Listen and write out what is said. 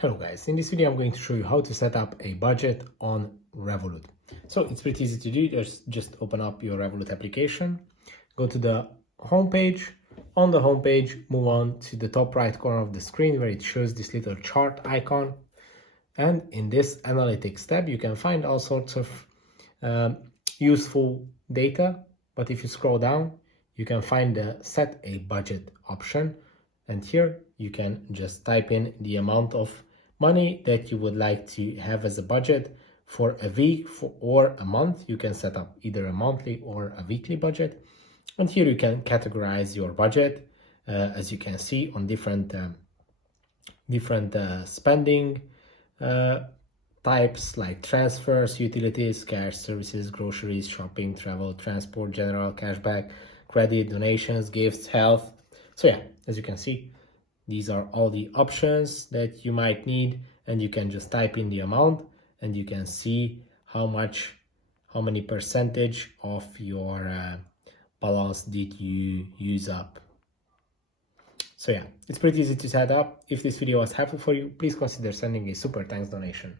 Hello guys, in this video I'm going to show you how to set up a budget on Revolut. So it's pretty easy to do. Just open up your Revolut application, go to the home page. On the home page, move on to the top right corner of the screen where it shows this little chart icon. And in this analytics tab, you can find all sorts of useful data. But if you scroll down, you can find the set a budget option. And here you can just type in the amount of money that you would like to have as a budget for a week or a month. You can set up either a monthly or a weekly budget. And here you can categorize your budget, as you can see, on different spending types like transfers, utilities, cash, services, groceries, shopping, travel, transport, general, cashback, credit, donations, gifts, health. So yeah, as you can see, these are all the options that you might need, and you can just type in the amount and you can see how many percentage of your balance did you use up. So yeah, it's pretty easy to set up. If this video was helpful for you, please consider sending a super thanks donation.